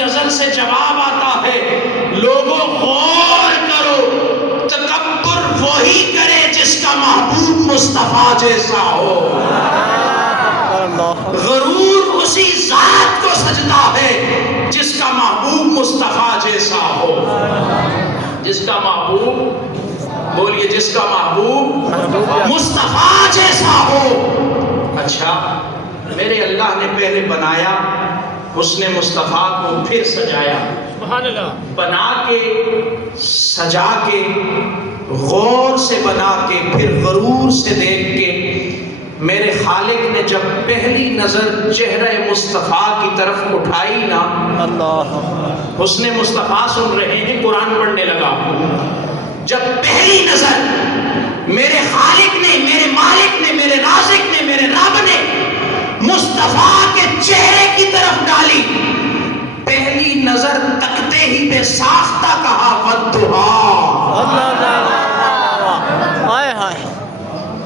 غزل سے جواب آتا ہے، لوگوں غور کرو، تکبر وہی کرے جس کا محبوب مصطفیٰ جیسا ہو، غرور اسی ذات کو سجدہ ہے جس کا محبوب مصطفیٰ جیسا ہو، جس کا محبوب، بولیے، جس کا محبوب مصطفیٰ جیسا ہو۔ اچھا، میرے اللہ نے پہلے بنایا، اس نے مصطفیٰ کو پھر سجایا، بنا کے، سجا کے، غور سے بنا کے، پھر غرور سے دیکھ کے، میرے خالق نے جب پہلی نظر چہرہ مصطفیٰ کی طرف اٹھائی نا، حسن مصطفیٰ سن رہے ہیں، قرآن پڑھنے لگا، جب پہلی نظر میرے خالق نے، میرے مالک نے، میرے رازق نے، میرے رب نے مصطفیٰ کے چہرے کی طرف ڈالی، پہلی نظر تکتے ہی بے ساختہ کہا والضحیٰ۔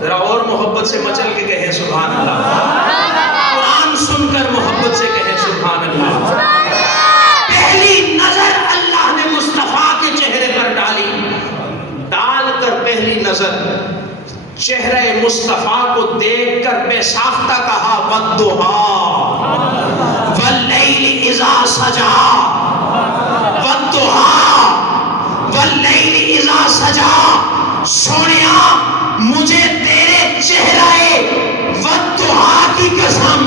ذرا اور محبت سے مچل کے کہیں سبحان اللہ، قرآن سن کر محبت سے کہیں سبحان اللہ۔ پہلی نظر اللہ نے مصطفیٰ کے چہرے پر ڈالی، ڈال کر پہلی نظر چہرہ مصطفیٰ کو دیکھ کر بے ساختہ کہا والضحیٰ واللیل اذا سجا، والضحیٰ واللیل اذا سجا، سونیا مجھے تیرے چہرہ والضحیٰ کی قسم،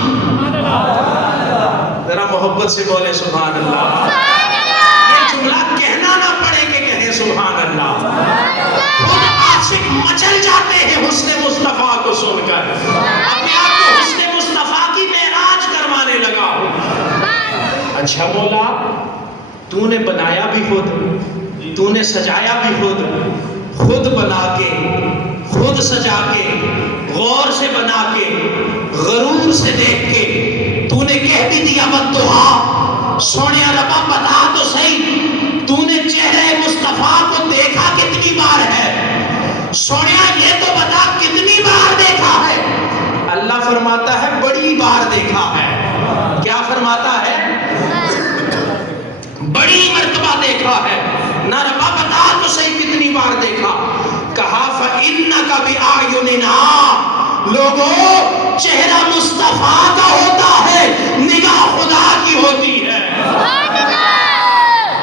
ذرا محبت سے بولے سبحان اللہ، یہ جملہ کہنا نہ پڑے کہ کہیں سبحان اللہ، خود عاشق مچل جاتے ہیں حسن مصطفیٰ کو سن کر، اپنے آپ کو حسن مصطفیٰ کی معراج کروانے لگا۔ اچھا مولا، تو نے بنایا بھی خود، تو نے سجایا بھی خود، خود بنا کے، خود سجا کے، غور سے بنا کے، غرور سے دیکھ کے، تو نے کہہ بھی دیا والضحیٰ، سونے ربا بتا تو صحیح، تو نے چہرہ مصطفیٰ کو دیکھا کتنی بار ہے؟ سونیا یہ تو بتا کتنی بار دیکھا ہے؟ اللہ فرماتا ہے بڑی بار دیکھا ہے۔ کیا فرماتا ہے؟ بڑی مرتبہ دیکھا ہے۔ نہ ربا بتا تو صحیح کتنی بار دیکھا؟ کہا فَإِنَّكَ بِأَعْيُنِنَا، لوگوں چہرہ مصطفیٰ کا ہوتا ہے، نگاہ خدا کی ہوتی ہے۔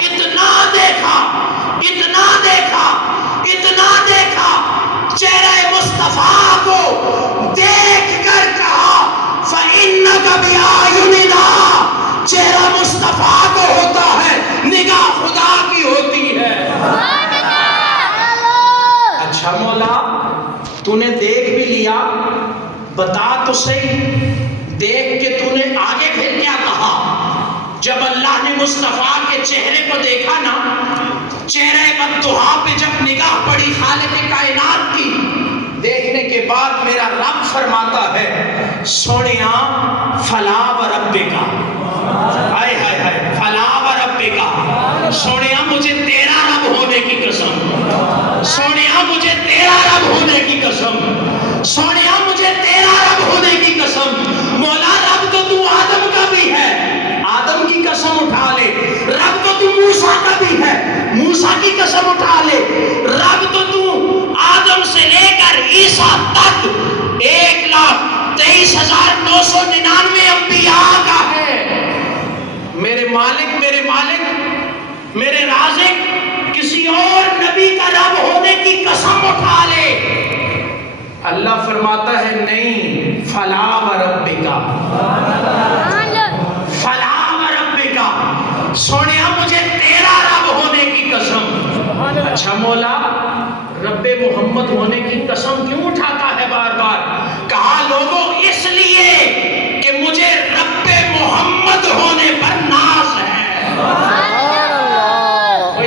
اتنا دیکھا، اتنا دیکھا، اتنا دیکھا، چہرہ مصطفیٰ کو دیکھ کر کہا فَإِنَّكَ بِأَعْيُنِنَا، چہرہ مصطفیٰ کو ہوتا ہے، نگاہ خدا کی ہوتی ہے۔ اچھا مولا، تو نے دیکھ بھی لیا، بتا تو صحیح، دیکھ کے تو نے آگے پھر کیا کہا؟ جب اللہ نے مصطفیٰ کے چہرے کو دیکھا نا، چہرے والضحیٰ پہ جب نگاہ پڑی خالق کائنات کی، دیکھنے کے بعد میرا رب فرماتا ہے سونیا فلا وربک، ہائے ہائے ہائے، فلا وربک، سونیا مجھے تیرا رب ہونے کی قسم، سونیا مجھے تیرا رب ہونے کی قسم، سونیا مجھے تیرا رب ہونے کی قسم، مولا رب تو تو آدم کا بھی ہے، آدم کی قسم اٹھا لے، رب تو تو موسیٰ کا بھی ہے، موسیٰ کی قسم اٹھا لے، رب تو تو آدم سے لے کر عیسیٰ تک 1,23,999 انبیاء کا ہے۔ میرے مالک، میرے مالک، میرے رازق کسی اور نبی کا رب ہونے کی قسم اٹھا لے، اللہ فرماتا ہے نہیں، فلا وربک، فلا وربک، سونیا مجھے تیرا رب ہونے کی قسم۔ اچھا مولا، رب محمد ہونے کی قسم کیوں اٹھاتا ہے بار بار؟ کہا لوگوں اس لیے کہ مجھے رب محمد ہونے پر ناز ہے۔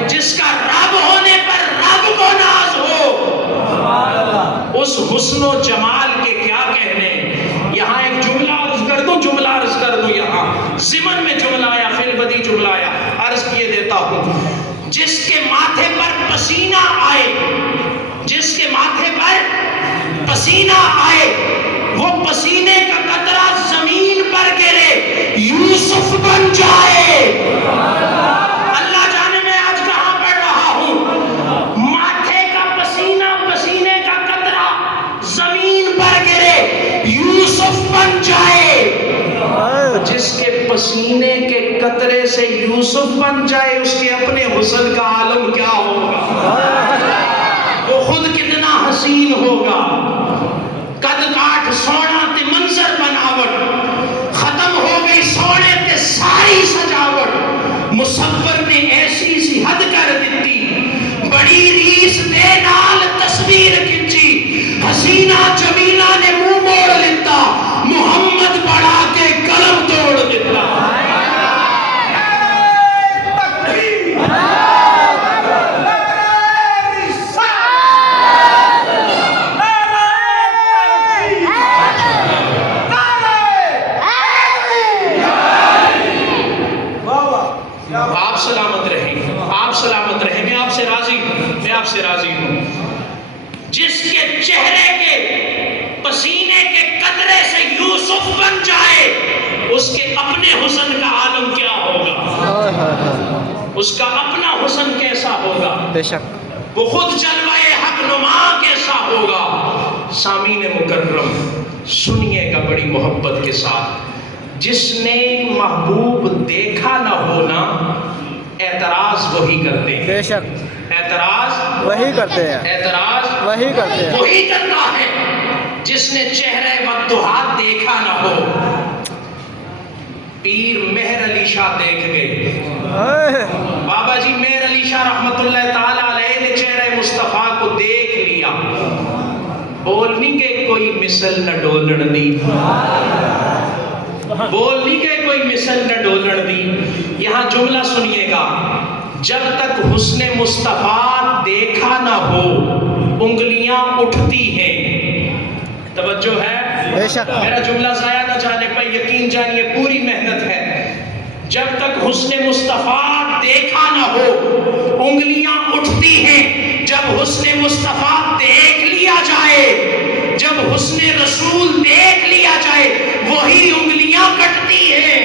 جس کا رب ہونے پر رب کو ناز ہو، اس حسن و جمال کے کیا کہنے۔ یہاں ایک جملہ عرض کر دوں، جملہ عرض کر دوں، یہاں ضمن میں جملہ آیا، فی البدی جملہ آیا، عرض کیے دیتا ہوں۔ جس کے ماتھے پر پسینہ آئے، جس کے ماتھے پر پسینہ آئے، وہ پسینے کا قطرہ زمین پر گرے، یوسف بن جائے۔ قطرے سے یوسف بن جائے اس کے اپنے حسن کا عالم کیا ہوگا؟ وہ خود کتنا حسین ہوگا. قد کاٹ سونا تے منظر بناوٹ، ختم ہو گئی سونے تے ساری سجاوٹ. مصور نے ایسی سی حد کر دیتی، بڑی ریس دے نال تصویر کھچی. حسینہ جمیلہ نے منہ موڑ لیتا، محمد پڑھا کے قلم توڑ دیتا. آپ سلامت رہیں، آپ سلامت رہیں. میں آپ سے راضی ہوں، میں آپ سے راضی ہوں. جس کے چہرے کے پسینے کے قطرے سے یوسف بن جائے اس کے اپنے حسن کا عالم کیا ہوگا؟ اس کا اپنا حسن کیسا ہوگا؟ بے شک وہ خود جلوہ حق نما کیسا ہوگا؟ سامعین مکرم سنیے گا بڑی محبت کے ساتھ. جس نے محبوب دیکھا نہ ہونا اعتراض وہی کرتے ہیں. بے شک اعتراض وہی کرتے ہیں، اعتراض وہی کرتے ہیں. وہی کرتا ہے جس نے چہرہ والضحیٰ دیکھا نہ ہو. پیر مہر علی شاہ دیکھ گئے. بابا جی مہر علی شاہ رحمت اللہ تعالی علیہ نے چہرہ مصطفیٰ کو دیکھ لیا. بولنی کہ کوئی مثل نہ ڈولن دی، بولنی کہ کوئی مثل نہ ڈولن دی. یہاں جملہ سنیے گا، جب تک حسن مصطفیٰ دیکھا نہ ہو انگلیاں اٹھتی ہیں. توجہ ہے؟ بے شک. میرا جملہ ضائع نہ جانے پہ یقین جانیے پوری محنت ہے. جب تک حسن مصطفیٰ دیکھا نہ ہو انگلیاں اٹھتی ہیں. جب حسن مصطفیٰ دیکھ لیا جائے، جب حسن رسول دیکھ لیا جائے وہی انگلیاں کٹتی ہیں.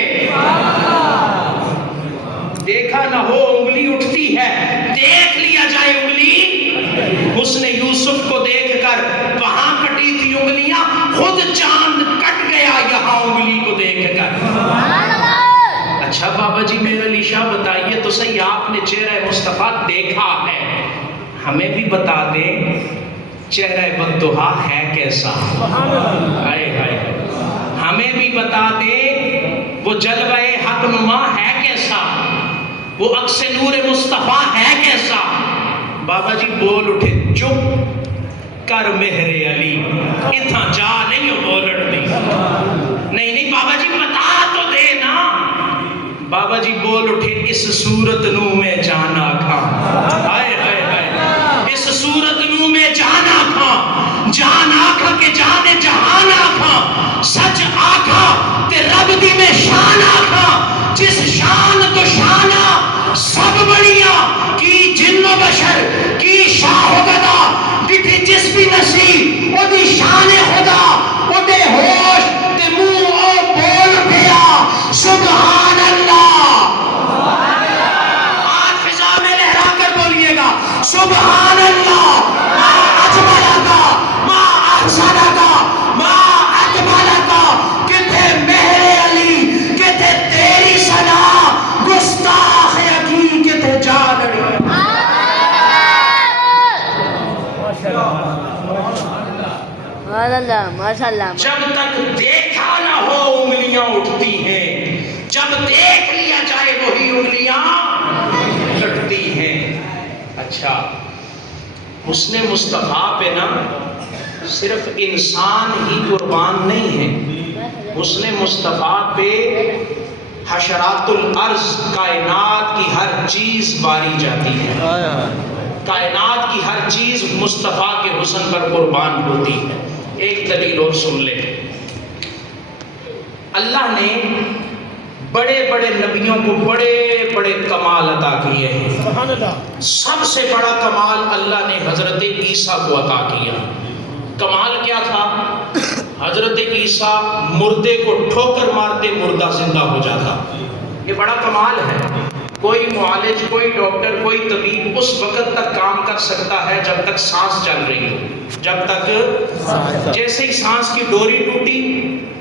دیکھا نہ ہو انگلی اٹھتی ہے، دیکھ لیا جائے انگلی. حسن یوسف کو دیکھ کر وہاں کٹی تھی انگلیاں، خود چاند کٹ گیا یہاں انگلی کو دیکھ کر. اچھا بابا جی میرے علی شاہ بتائیے تو صحیح، آپ نے چہرہ مصطفیٰ دیکھا ہے، ہمیں بھی بتا دیں چہرہ والضحیٰ ہے کیسا؟ ہائے ہائے. ہمیں بھی بتا دیں وہ جلوہ حق نما ہے کیسا، وہ عکس نور مصطفیٰ ہے کیسا؟ بابا جی بول اٹھے، چپ کر مہر علی اتھا جا نہیں بولن دی. نہیں بابا جی بتا تو دے نا. بابا جی بول اٹھے، اس صورت نو میں جانا کھا. ہائے ہائے ہائے. اس صورت نو میں جانا کھا، جان آکھا کہ جانے جہان آکھا، سچ آکھا تے رب دی میں شان آکھا. جس شان تو شانہ سب بڑیاں کی جن و بشر کی شاہ و گدا ڈٹھی جس بھی نصیب او دی شان خدا او دے ہوش تے منہ او بول پیا سبحان اللہ. آج فضا میں لہرا کر بولیے گا سبحان اللہ. ما اجمل کا، ما احسن کا، ما اجمل کا. کتھے مہر علی، کتھے تیری ثنا، گستاخ یقین کتھے جا لڑی. ماشاءاللہ. جب تک دیکھا نہ ہو انگلیاں اٹھتی ہیں، جب دیکھ لیا جائے وہی انگلیاں کٹتی ہیں. اچھا حسن مصطفیٰ پہ نا صرف انسان ہی قربان نہیں ہے، حسن مصطفیٰ پہ حشرات الارض کائنات کی ہر چیز باری جاتی ہے. کائنات کی ہر چیز مصطفیٰ کے حسن پر قربان ہوتی ہے. ایک دلیل اور سن لیں. اللہ نے بڑے بڑے نبیوں کو بڑے بڑے کمال عطا کیے ہیں. سب سے بڑا کمال اللہ نے حضرت عیسیٰ کو عطا کیا. کمال کیا تھا؟ حضرت عیسیٰ مردے کو ٹھوکر مارتے مردہ زندہ ہو جاتا. یہ بڑا کمال ہے. کوئی معالج، کوئی ڈاکٹر، کوئی طبیب اس وقت تک کام کر سکتا ہے جب تک سانس چل رہی ہو. جب تک جیسے ہی سانس کی ڈوری ٹوٹی،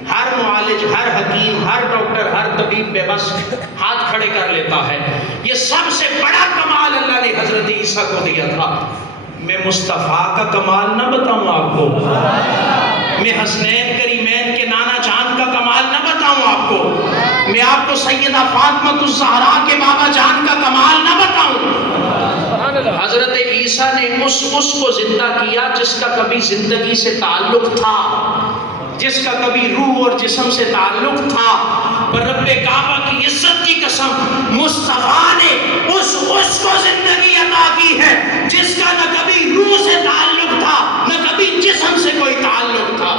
ہر معالج، ہر حکیم، ہر ڈاکٹر، ہر طبیب بے بس ہاتھ کھڑے کر لیتا ہے. یہ سب سے بڑا کمال اللہ نے حضرت عیسیٰ کو دیا تھا. میں مصطفیٰ کا کمال نہ بتاؤں آپ کو، میں حسنین کریمین کے نانا جان کا کمال نہ بتاؤں آپ کو، میں آپ کو سیدہ فاطمہ الزہرا کے بابا جان کا کمال نہ بتاؤں. حضرت عیسیٰ نے اس کو زندہ کیا جس کا کبھی زندگی سے تعلق تھا، جس کا کبھی روح اور جسم سے تعلق تھا. پر رب کعبہ کی عزت کی قسم، مصطفیٰ نے اس کو زندگی عطا کی ہے جس کا نہ کبھی روح سے تعلق تھا، نہ کبھی جسم سے کوئی تعلق تھا.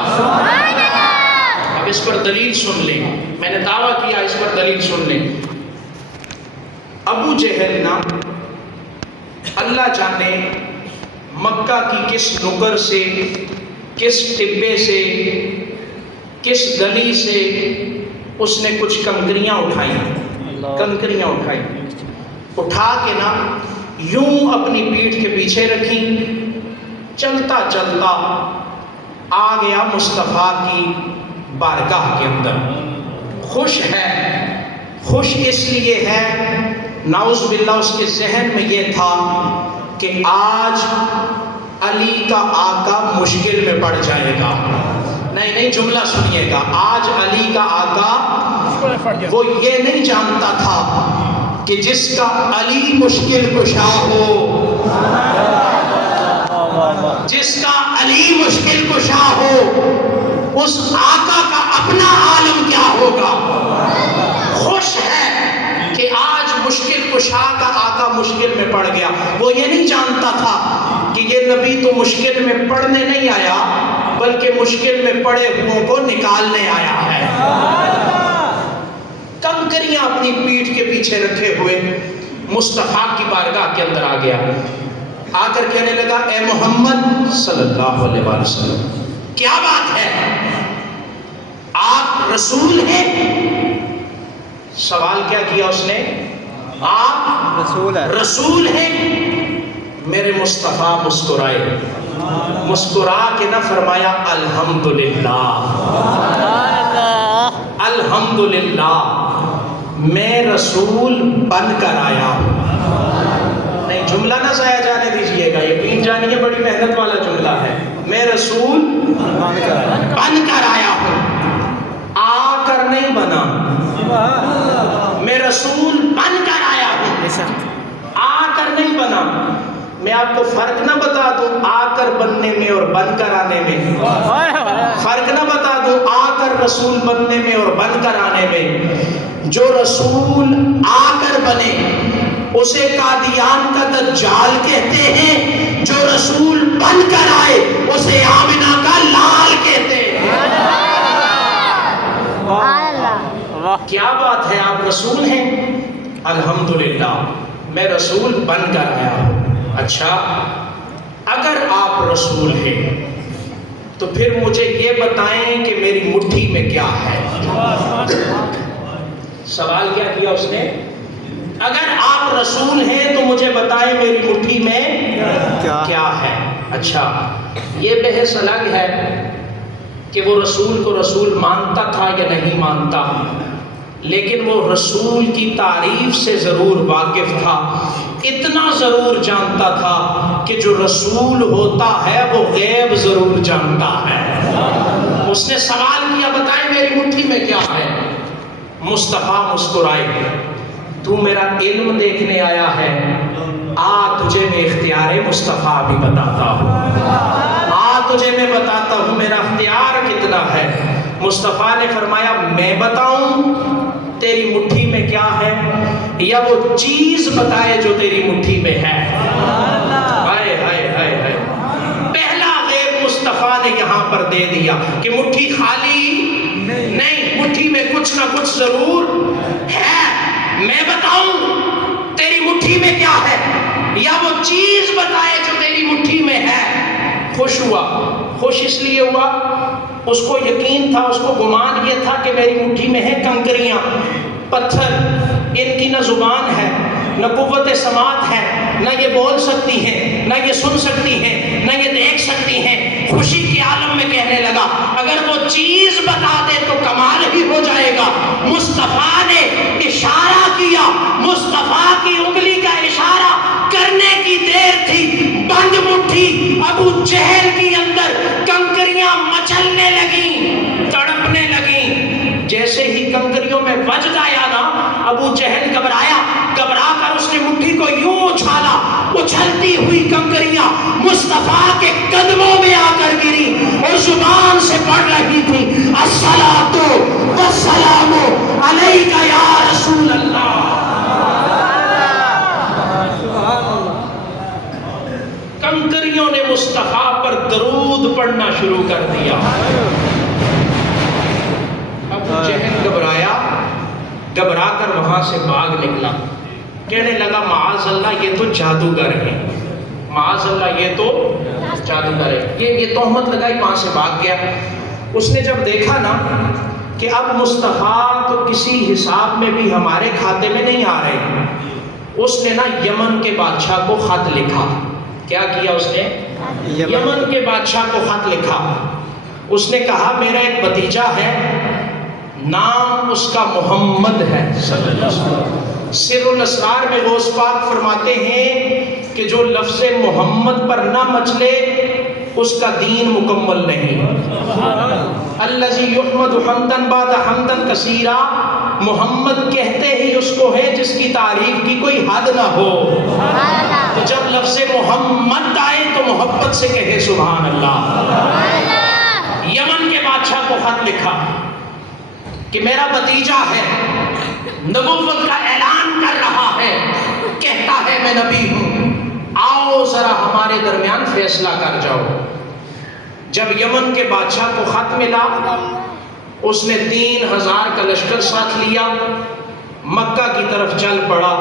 اب اس پر دلیل سن لیں، میں نے دعویٰ کیا اس پر دلیل سن لیں. ابو جہل نا اللہ جانے مکہ کی کس نگر سے، کس ٹبے سے، کس گلی سے اس نے کچھ کنکریاں اٹھائیں، اٹھا کے نا یوں اپنی پیٹھ کے پیچھے رکھیں. چلتا چلتا آ گیا مصطفیٰ کی بارگاہ کے اندر. خوش ہے، خوش اس لیے ہے، نعوذ باللہ اس کے ذہن میں یہ تھا کہ آج علی کا آقا مشکل میں پڑ جائے گا. نہیں جملہ سنیے گا، آج علی کا آقا، وہ یہ نہیں جانتا تھا کہ جس کا علی مشکل کشا ہو، جس کا علی مشکل کشا ہو، اس آقا کا اپنا عالم کیا ہوگا. خوش ہے کہ آج مشکل کشا کا آقا مشکل میں پڑ گیا. وہ یہ نہیں جانتا تھا کہ یہ نبی تو مشکل میں پڑنے نہیں آیا بلکہ مشکل میں پڑے ہوں کو نکالنے آیا ہے. کنکریاں اپنی پیٹھ کے پیچھے رکھے ہوئے مصطفیٰ کی بارگاہ کے اندر آ گیا. آ کر کہنے لگا اے محمد صلی اللہ علیہ وسلم، کیا بات ہے، آپ رسول ہیں؟ سوال کیا کیا اس نے، آپ رسول ہیں؟ میرے مصطفیٰ مسکرائے، مسکرا کے نہ فرمایا الحمدللہ، الحمدللہ میں رسول بن کر آیا ہوں. نہیں جملہ نہ ضائع جانے دیجئے گا، یقین جانیے بڑی محنت والا جملہ ہے. میں رسول بن کر آیا ہوں، آ کر نہیں بنا. میں رسول بن کر آیا ہوں، آ کر نہیں بنا. میں آپ کو فرق نہ بتا دوں آ کر بننے میں اور بن کر آنے میں، فرق نہ بتا دوں آ کر رسول بننے میں اور بن کر آنے میں. جو رسول آ کر بنے اسے قادیان کا دجال کہتے ہیں، جو رسول بن کر آئے اسے آمنہ کا لال کہتے ہیں. کیا بات ہے، آپ رسول ہیں؟ الحمدللہ میں رسول بن کر آیا ہوں. اچھا اگر آپ رسول ہیں تو پھر مجھے یہ بتائیں کہ میری مٹھی میں کیا ہے. سوال کیا کیا اس نے، اگر آپ رسول ہیں تو مجھے بتائیں میری مٹھی میں کیا ہے. اچھا یہ بحث الگ ہے کہ وہ رسول کو رسول مانتا تھا یا نہیں مانتا، لیکن وہ رسول کی تعریف سے ضرور واقف تھا. اتنا ضرور جانتا تھا کہ جو رسول ہوتا ہے وہ غیب ضرور جانتا ہے. اس نے سوال کیا بتائیں میری مٹھی میں کیا ہے. مصطفیٰ مسکرائے، تو میرا علم دیکھنے آیا ہے، آ تجھے میں اختیار مصطفیٰ بھی بتاتا ہوں، آ تجھے میں بتاتا ہوں میرا اختیار کتنا ہے. مصطفیٰ نے فرمایا میں بتاؤں تیری مٹھی میں کیا ہے یا وہ چیز بتائے جو تیری مٹھی میں ہے. ہائے ہائے ہائے ہائے، پہلا غیب مصطفیٰ نے یہاں پر دے دیا کہ مٹھی خالی نہیں، مٹھی میں کچھ نہ کچھ ضرور ہے. میں بتاؤں تیری مٹھی میں کیا ہے یا وہ چیز بتائے جو تیری مٹھی میں ہے. خوش ہوا. خوش اس لیے ہوا اس کو یقین تھا، اس کو گمان یہ تھا کہ میری مٹھی میں ہے کنکریاں، پتھر، ان کی نہ زبان ہے نبوت سماعت ہے، نہ یہ بول سکتی ہیں، نہ یہ سن سکتی ہیں، نہ یہ دیکھ سکتی ہیں۔ خوشی کے عالم میں کہنے لگا اگر وہ چیز بتا دے تو کمال ہی ہو جائے گا۔ مصطفیٰ نے اشارہ کیا، مصطفیٰ کی انگلی کا اشارہ کرنے کی دیر تھی، بند مٹھی ابو جہل کی اندر کنکریاں مچلنے لگیں، تڑپنے لگیں۔ جیسے ہی کنکریوں میں وجد آیا نا، ابو جہل گھبرایا، گھبرا کر اس نے مٹھی کو یوں اچھالا، اچھلتی ہوئی کنکریاں مصطفیٰ کے قدموں میں آ کر گری اور زبان سے پڑھ رہی تھی الصلاۃ والسلام علیک یا رسول اللہ۔ کنکریوں نے مصطفیٰ پر درود پڑھنا شروع کر دیا۔ ابو جہل گھبرایا، گھبرا کر وہاں سے بھاگ نکلا، کہنے لگا معاذ اللہ یہ تو جادوگر ہے، معاذ اللہ یہ تو جادوگر ہے، یہ تہمت لگائی، وہاں سے بھاگ گیا۔ اس نے جب دیکھا نا کہ اب مصطفیٰ تو کسی حساب میں بھی ہمارے کھاتے میں نہیں آ رہے، اس نے نا یمن کے بادشاہ کو خط لکھا۔ کیا کیا اس نے؟ یمن کے بادشاہ کو خط لکھا۔ اس نے کہا میرا ایک بھتیجا ہے، نام اس کا محمد ہے۔ سر الاسرار میں غوث پاک فرماتے ہیں کہ جو لفظ محمد پر نہ مچلے اس کا دین مکمل نہیں۔ الذی یحمد حمدا بعد حمدا کثیرا، محمد کہتے ہی اس کو ہے جس کی تعریف کی کوئی حد نہ ہو۔ تو جب لفظ محمد آئے تو محبت سے کہے سبحان اللہ۔ یمن کے بادشاہ کو خط لکھا کہ میرا بھتیجا ہے، نبوت کا اعلان کر رہا ہے، کہتا ہے میں نبی ہوں، آؤ ذرا ہمارے درمیان فیصلہ کر جاؤ۔ جب یمن کے بادشاہ کو خط ملا، اس نے 3000 کا لشکر ساتھ لیا، مکہ کی طرف چل پڑا۔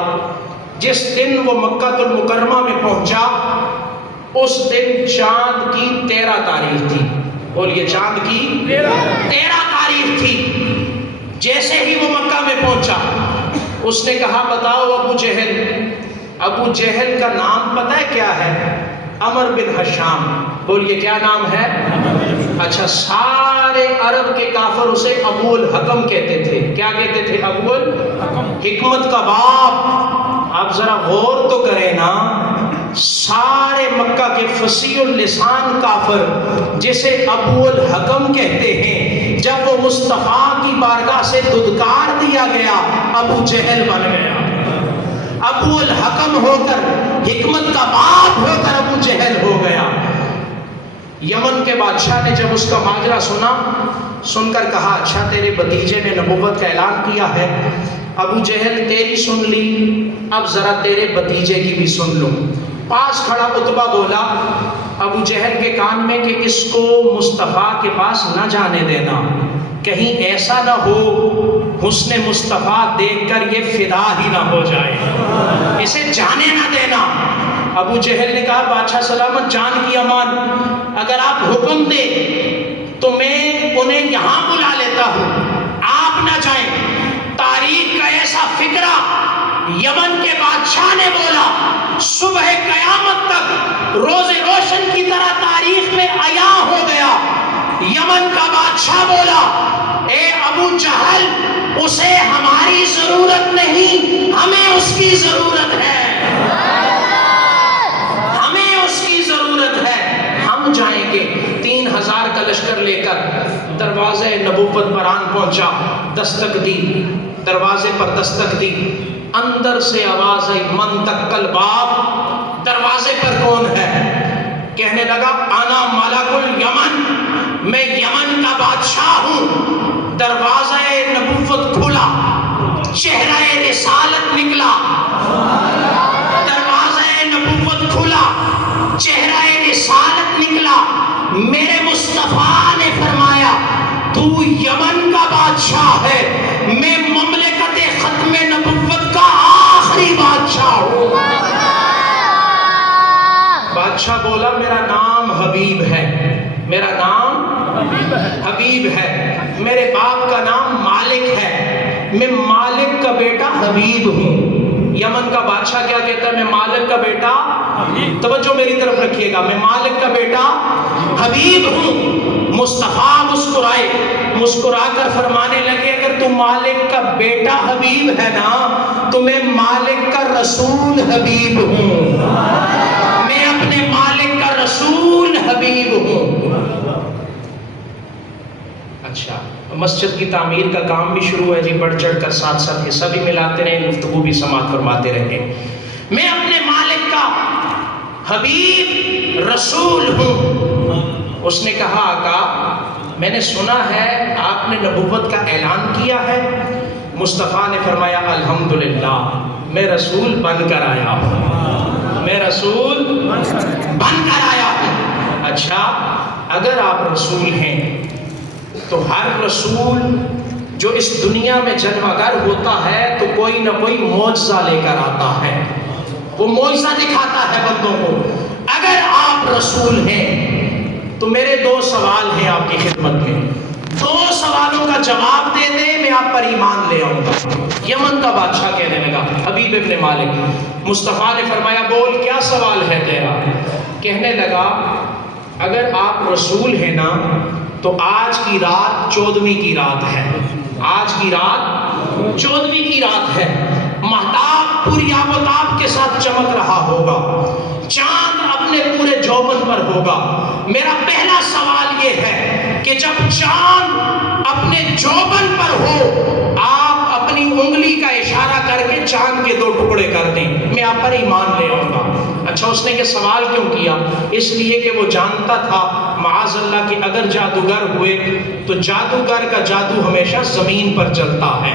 جس دن وہ مکہ المکرمہ میں پہنچا اس دن چاند کی 13 تاریخ تھی۔ بولیے چاند کی 13 تاریخ تھی۔ جیسے ہی وہ مکہ میں پہنچا اس نے کہا بتاؤ ابو جہل، ابو جہل کا نام پتہ ہے کیا ہے؟ عمر بن حشام۔ بولیے کیا نام ہے؟ اچھا، سارے عرب کے کافر اسے ابو الحکم کہتے تھے۔ کیا کہتے تھے؟ ابو الحکم، حکمت کا باپ۔ آپ ذرا غور تو کریں نا، سارے مکہ کے فصیح اللسان کافر جسے ابو الحکم کہتے ہیں، جب وہ مصطفیٰ کی بارگاہ سے دھتکار دیا گیا ابو جہل بن گیا۔ ابو الحکم ہو کر، حکمت کا باپ ہو کر ابو جہل ہو گیا۔ یمن کے بادشاہ نے جب اس کا ماجرا سنا، سن کر کہا اچھا تیرے بھتیجے نے نبوت کا اعلان کیا ہے، ابو جہل تیری سن لی، اب ذرا تیرے بھتیجے کی بھی سن لوں۔ پاس کھڑا عتبہ بولا ابو جہل کے کان میں کہ اس کو مصطفیٰ کے پاس نہ جانے دینا، کہیں ایسا نہ ہو حسن مصطفیٰ دیکھ کر یہ فدا ہی نہ ہو جائے، اسے جانے نہ دینا۔ ابو جہل نے کہا بادشاہ سلامت، جان کی امان، اگر آپ حکم دے تو میں انہیں یہاں بلا لیتا ہوں، آپ نہ جائیں۔ تاریخ کا ایسا فکرہ یمن کے بادشاہ نے بولا، صبح قیامت تک روز روشن کی طرح تاریخ میں عیاں ہو گیا۔ یمن کا بادشاہ بولا اے ابو جہل، اسے ہماری ضرورت نہیں، ہمیں اس کی ضرورت ہے، ہمیں اس کی ضرورت ہے، ہم جائیں گے۔ 3000 کا لشکر لے کر دروازے نبوت پر آن پہنچا، دستک دی، دروازے پر دستک دی، اندر سے آواز آئی من تکل باب، دروازے پر کون ہے؟ کہنے لگا انا ملک الیمن، میں یمن کا بادشاہ ہوں۔ دروازہ نبوت کھلا، چہرہ رسالت نکلا، دروازہ نبوت کھلا، چہرہ رسالت نکلا۔ میرے مصطفیٰ نے فرمایا تو یمن کا بادشاہ ہے، میں مملکت ختم نبوت کا آخری بادشاہ ہوں۔ بادشاہ بولا میرا نام حبیب ہے، میرا نام حبیب ہے، میرے باپ کا نام مالک ہے، میں مالک کا بیٹا حبیب ہوں۔ یمن کا بادشاہ کیا کہتا ہے؟ میں مالک کا بیٹا، توجہ میری طرف رکھیے گا، میں مالک کا بیٹا حبیب ہوں۔ مصطفیٰ مسکرائے، مسکرا کر فرمانے لگے اگر تم مالک کا بیٹا حبیب ہے نا تو میں مالک کا رسول حبیب ہوں، میں اپنے مالک کا رسول حبیب ہوں۔ اچھا، مسجد کی تعمیر کا کام بھی شروع ہے جی، بڑھ چڑھ کر ساتھ ساتھ حصہ بھی ملاتے رہیں، گفتگو بھی سماعت فرماتے رہیں۔ میں اپنے مالک کا حبیب رسول ہوں۔ اس نے کہا آقا میں نے سنا ہے آپ نے نبوت کا اعلان کیا ہے۔ مصطفیٰ نے فرمایا الحمدللہ میں رسول بن کر آیا ہوں، میں رسول بن کر آیا ہوں۔ اچھا، اگر آپ رسول ہیں تو ہر رسول جو اس دنیا میں جلوہ گر ہوتا ہے تو کوئی نہ کوئی معجزہ لے کر آتا ہے، وہ معجزہ دکھاتا ہے بندوں کو۔ اگر آپ رسول ہیں تو میرے دو سوال ہیں آپ کی خدمت میں، دو سوالوں کا جواب دے دیں میں آپ پر ایمان لے آؤں گا۔ یمن کا بادشاہ کہنے لگا حبیب ابن مالک، مصطفیٰ نے فرمایا بول کیا سوال ہے تیرا؟ کہنے لگا اگر آپ رسول ہیں نا تو آج کی رات 14ویں کی رات ہے، آج کی رات 14ویں کی رات ہے، مہتاب پوری آب و تاب کے ساتھ چمک رہا ہوگا، چاند اپنے پورے جوبن پر ہوگا۔ میرا پہلا سوال یہ ہے کہ جب چاند اپنے جوبن پر ہو آپ اپنی انگلی کا اشارہ کر کے چاند کے 2 ٹکڑے کر دیں، میں آپ پر ایمان لے آؤں گا۔ اچھا، اس نے یہ سوال کیوں کیا؟ اس لیے کہ وہ جانتا تھا معاذ اللہ کہ اگر جادوگر ہوئے تو جادوگر کا جادو ہمیشہ زمین پر چلتا ہے،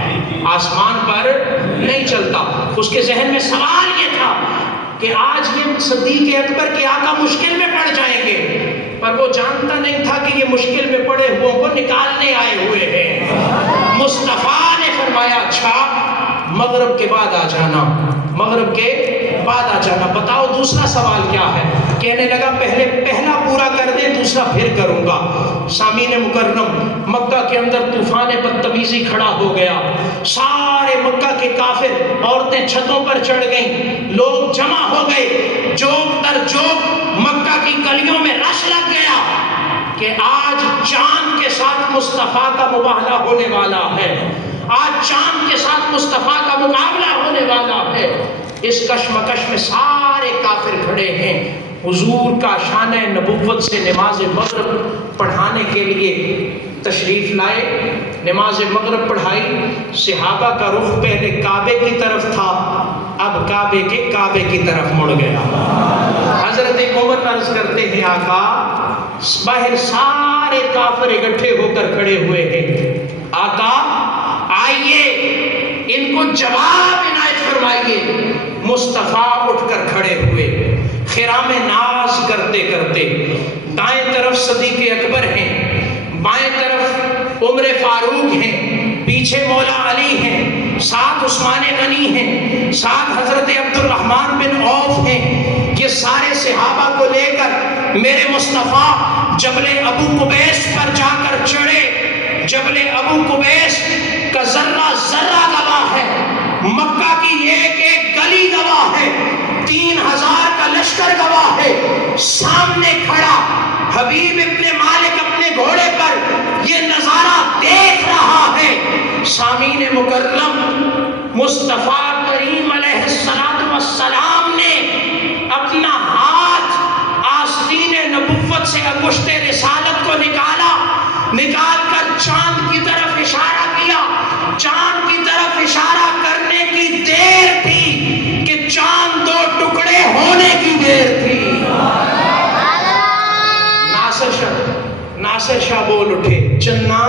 آسمان پر نہیں چلتا۔ اس کے ذہن میں سوال یہ تھا کہ آج یہ صدیق اکبر کے آقا مشکل میں پڑ جائیں گے، پر وہ جانتا نہیں تھا کہ یہ مشکل میں پڑے ہوئے کو نکالنے آئے ہوئے ہیں۔ مصطفیٰ نے فرمایا اچھا مغرب کے بعد آ جانا، مغرب کے بعد آ جانا۔ بتاؤ دوسرا سوال کیا ہے؟ کہنے لگا پہلا پورا کر دے دوسرا پھر کروں گا۔ سامعین مکرم، مکہ کے اندر طوفان بدتمیزی کھڑا ہو گیا، سارے مکہ کے کافر، عورتیں چھتوں پر چڑھ گئیں، لوگ جمع ہو گئے، جوگ در جوگ مکہ کی گلیوں میں رش لگ گیا کہ آج چاند کے ساتھ مصطفیٰ کا مباہلہ ہونے والا ہے، آج چاند کے ساتھ مصطفیٰ کا مقابلہ ہونے والا ہے۔ اس کشمکش میں سارے کافر کھڑے ہیں، حضور کا شان نبوت سے نماز مغرب پڑھانے کے لیے تشریف لائے، نماز مغرب پڑھائی۔ صحابہ کا رخ پہلے کعبے کی طرف تھا، اب کعبے کی طرف مڑ گیا۔ حضرت عمر عرض کرتے ہیں آقا باہر سارے کافر اکٹھے ہو کر کھڑے ہوئے ہیں، آقا آئیے ان کو جواب عنایت فرمائیے۔ مصطفیٰ اٹھ کر کھڑے ہوئے، خرام ناز کرتے کرتے، دائیں طرف صدیق اکبر ہیں، بائیں طرف عمر فاروق ہیں، پیچھے مولا علی ہیں، ساتھ عثمان غنی ہیں، ساتھ حضرت عبد الرحمن بن عوف ہیں۔ یہ سارے صحابہ کو لے کر میرے مصطفیٰ جبل ابو قبیس پر جا کر چڑھے۔ جبل ابو قبیس کا ذرہ ذرہ گواہ ہے، مکہ کی ایک ایک گلی گواہ ہے، 3000 کا لشکر گواہ ہے۔ سامنے کھڑا حبیب ابن مالک اپنے گھوڑے پر یہ نظارہ دیکھ رہا ہے۔ سامعین مکرم، مصطفیٰ کریم علیہ السلام نے اپنا ہاتھ آستین نبوت سے انگشت رسالت کو نکال کر چاند کی طرف اشارہ کیا۔ چاند کی طرف اشارہ کرنے کی دیر تھی کہ چاند 2 ٹکڑے ہونے کی دیر تھی۔ ناصر شاہ بول اٹھے، چنا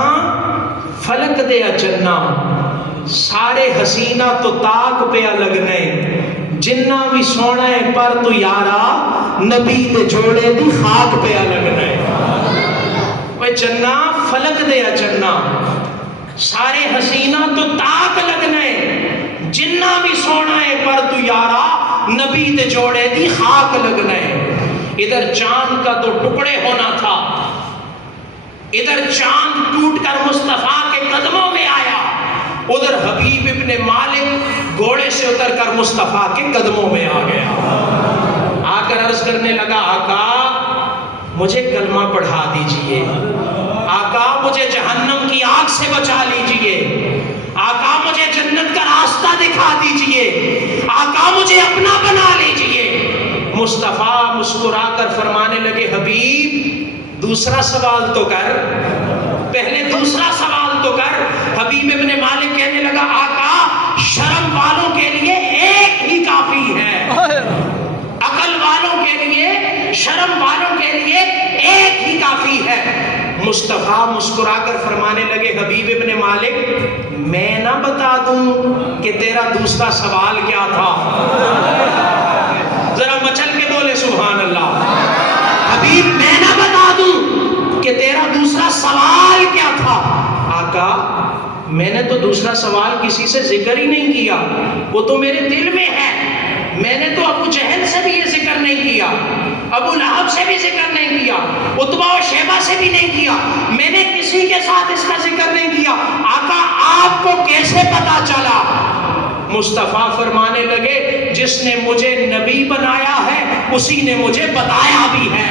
فلک دیا چنا، سارے حسینہ تو تاک پیا لگنے، جنہ بھی سونا ہے پر تو یارا نبی دے جوڑے دی خاک پیا لگنے۔ وہ چنا فلک دیا چنا، سارے حسینہ تو تاک لگنے، جنہ بھی سونا ہے پر تو یارا نبی دے جوڑے دی خاک لگنے۔ ادھر چاند کا 2 ٹکڑے ہونا تھا، ادھر چاند ٹوٹ کر مصطفیٰ کے قدموں میں آیا۔ ادھر حبیب ابن مالک گھوڑے سے اتر کر مصطفیٰ کے قدموں میں آ گیا، آ کر عرض کرنے لگا آقا مجھے کلمہ پڑھا دیجئے، آقا مجھے جہنم کی آگ سے بچا لیجئے، آقا مجھے جنت کا راستہ دکھا دیجئے، آقا مجھے اپنا بنا لیجئے۔ مصطفیٰ مسکرا کر فرمانے لگے حبیب دوسرا سوال تو کر، پہلے دوسرا سوال تو کر۔ حبیب ابن مالک کہنے لگا آقا شرم والوں کے لیے ایک ہی کافی ہے، عقل والوں کے لیے، شرم والوں کے لیے ایک ہی کافی ہے۔ مصطفیٰ مسکرا کر فرمانے لگے حبیب ابن مالک میں نہ بتا دوں کہ تیرا دوسرا سوال کیا تھا؟ ذرا مچل کے بولے سبحان اللہ۔ حبیب میں نہ بتا دوں کہ تیرا دوسرا سوال کیا تھا؟ آقا میں نے تو دوسرا سوال کسی سے ذکر ہی نہیں کیا، وہ تو میرے دل میں ہے، میں نے تو ابو جہل سے بھی یہ ذکر نہیں کیا، ابو لہب سے بھی ذکر نہیں کیا، عتبہ و شیبہ سے بھی نہیں کیا، میں نے کسی کے ساتھ اس کا ذکر نہیں کیا، آقا آپ کو کیسے پتا چلا؟ مصطفیٰ فرمانے لگے جس نے مجھے نبی بنایا ہے اسی نے مجھے بتایا بھی ہے۔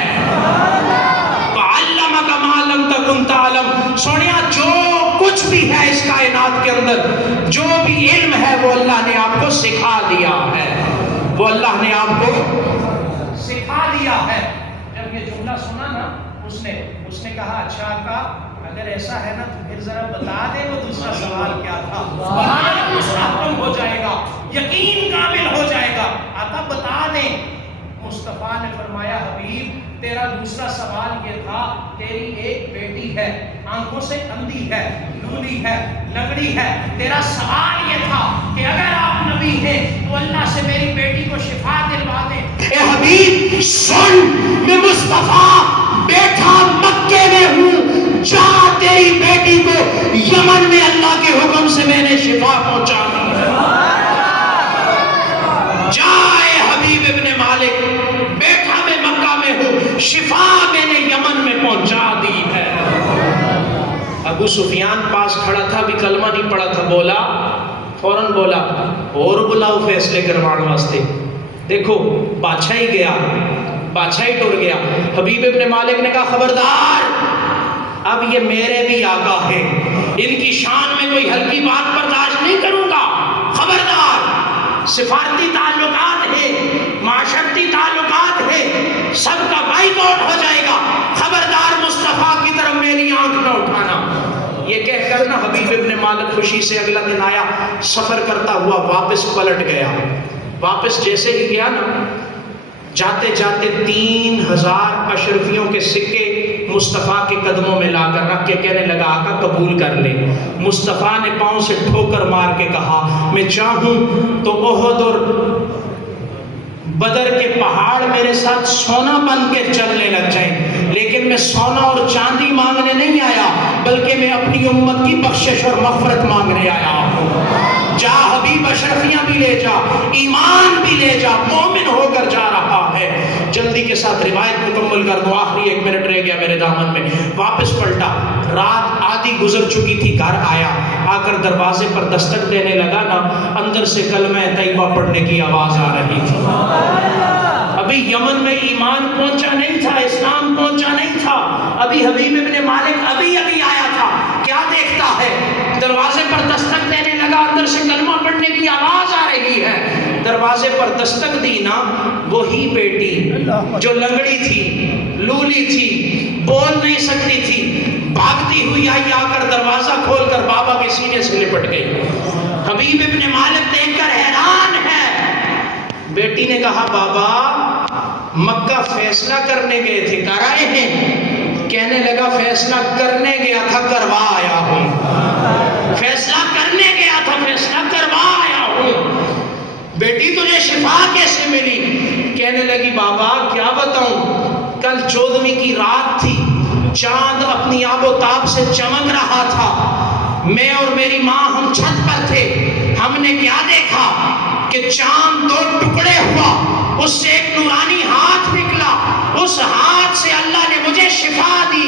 وَعَلَّمَكَ مَا لَمْ تَكُنْ تَعْلَمْ۔ سونیا جو کچھ بھی ہے اس کائنات کے اندر، جو بھی علم ہے وہ اللہ نے آپ کو سکھا دیا ہے، وہ اللہ نے آپ کو سکھا دیا ہے۔ جب یہ جملہ سنا نا اس نے کہا اچھا آقا اگر ایسا ہے نا تو پھر ذرا بتا دے وہ دوسرا سوال کیا تھا، دوسرا کم ہو جائے گا، یقین کامل ہو جائے گا، آقا بتا دیں۔ مصطفیٰ نے فرمایا حبیب تیرا دوسرا سوال یہ تھا تیری ایک بیٹی ہے، آنکھوں سے اندھی ہے، لولی ہے، لنگڑی ہے، تیرا سوال یہ تھا کہ اگر آپ نبی ہیں تو اللہ سے میری بیٹی کو شفا دلوا دیں۔ اے حبیب سن میں مصطفیٰ بیٹھا مکے میں ہوں، جا تیری بیٹی کو یمن میں اللہ کے حکم سے میں نے شفا پہنچا دی۔ جائے حبیب ابن مالک بیٹھا میں مکہ میں ہوں، شفا میں نے یمن میں پہنچا دی ہے۔ ابو سفیان پاس کھڑا تھا، بھی کلمہ نہیں پڑا تھا، بولا فوراً بولا اور بلاؤ فیصلے کروانے واسطے۔ دیکھو بادشاہی گیا، بادشاہی ٹر گیا۔ حبیب ابن مالک نے کہا خبردار اب یہ میرے بھی آقا ہے، ان کی شان میں کوئی ہلکی بات برداشت نہیں کروں گا، خبردار۔ سفارتی تعلقات ہے، معاشرتی تعلقات ہے، سب کا بائیکاٹ ہو جائے گا، خبردار مصطفیٰ کی طرف میری آنکھ نہ اٹھانا۔ یہ کہہ کر نا حبیب ابن مالک خوشی سے اگلا دن آیا، سفر کرتا ہوا واپس پلٹ گیا۔ واپس جیسے ہی گیا نا جاتے جاتے 3000 اشرفیوں کے سکے مصطفیٰ کے قدموں میں لا کر رکھ کے کہنے لگا آقا قبول کر لے۔ مصطفیٰ نے پاؤں سے ٹھوکر مار کے کہا میں چاہوں تو احد اور بدر کے پہاڑ میرے ساتھ سونا بن کے چلنے لگ جائیں، لیکن میں سونا اور چاندی مانگنے نہیں آیا بلکہ میں اپنی امت کی بخشش اور مغفرت مانگنے آیا ہوں۔ جا حبیب اشرفیاں بھی لے جا، ایمان بھی لے جا، مومن ہو کر جا رہا ہے۔ جلدی کے ساتھ روایت مکمل کر دو، آخری 1 منٹ رہ گیا میرے دامن میں۔ واپس پلٹا، رات آدھی گزر چکی تھی، گھر آیا، آ کر دروازے پر دستک دینے لگا نا، اندر سے کلمہ طیبہ پڑھنے کی آواز آ رہی تھی۔ ابھی یمن میں ایمان پہنچا نہیں تھا، اسلام پہنچا نہیں تھا، ابھی حبیب ابن مالک ابھی آیا تھا۔ کیا دیکھتا ہے؟ دروازے پر دستک دینے لگا، اندر سے کلمہ پڑھنے کی آواز آ رہی ہے۔ دروازے پر دستک دی نا، وہی بیٹی جو لنگڑی تھی، لولی تھی، بول نہیں سکتی تھی، بھاگتی ہوئی آئی، آ کر دروازہ کھول کر بابا کے سینے سے لپٹ گئی۔ حبیب ابن مالک دیکھ کر حیران ہے۔ بیٹی نے کہا بابا مکہ فیصلہ کرنے گئے تھے، کر آئے ہیں؟ کہنے لگا فیصلہ کرنے گیا تھا، کروا آیا ہوں۔ فیصلہ کرنے گیا تھا، فیصلہ کروا آیا ہوں۔ بیٹی تجھے شفا کیسے ملی؟ کہنے لگی بابا کیا بتاؤں، کل 14ویں کی رات تھی، چاند اپنی آب و تاب سے چمک رہا تھا، میں اور میری ماں ہم چھت پر تھے، ہم نے کیا دیکھا کہ چاند 2 ٹکڑے ہوا، اس سے ایک نورانی ہاتھ نکلا، اس ہاتھ سے اللہ نے مجھے شفا دی،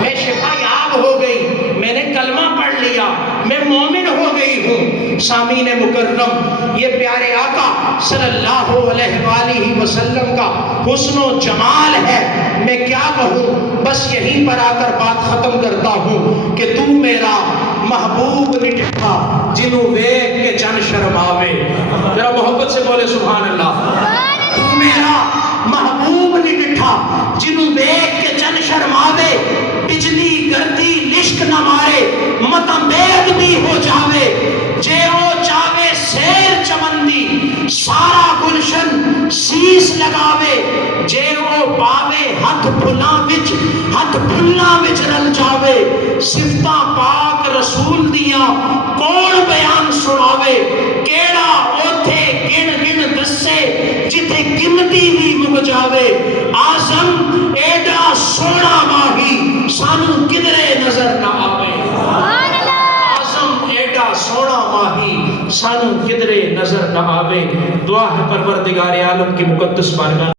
میں شفا یاب ہو گئی، میں نے کلمہ پڑھ لیا، میں مومن سامعین مکرم، یہ پیارے آقا صلی اللہ علیہ وآلہ وسلم کا حسن و جمال ہے. میں کیا کہوں، بس یہیں پر آ کر بات ختم کرتا ہوں کہ تو میرا محبوب نٹھا جنوں ویکھ کے جن شرماوے. ذرا محبت سے بولے سبحان اللہ. تو میرا محبوب نٹھا جنوں ویکھ کے جن شرماوے. بجلی گردی لشک نہ مارے متمبید بھی ہو جاوے. جے او چاوے سیر چمندی سارا گلشن سیس لگاوے. جے او پاوے ہتھ پھلاں وچ رل جاوے. صفتاں پاک رسول دیاں کون بیان سناوے. کیڑا اوتھے گن گن دسے جتھے گنتی بھی مک جاوے. آزم ایڈا سونا ماہی سانو کدرے نظر نہ آوے. آزم ایڈا سونا ماہی سانو کدرے نظر نہ آوے. دعا ہے پروردگار عالم کی مقدس بارگاہ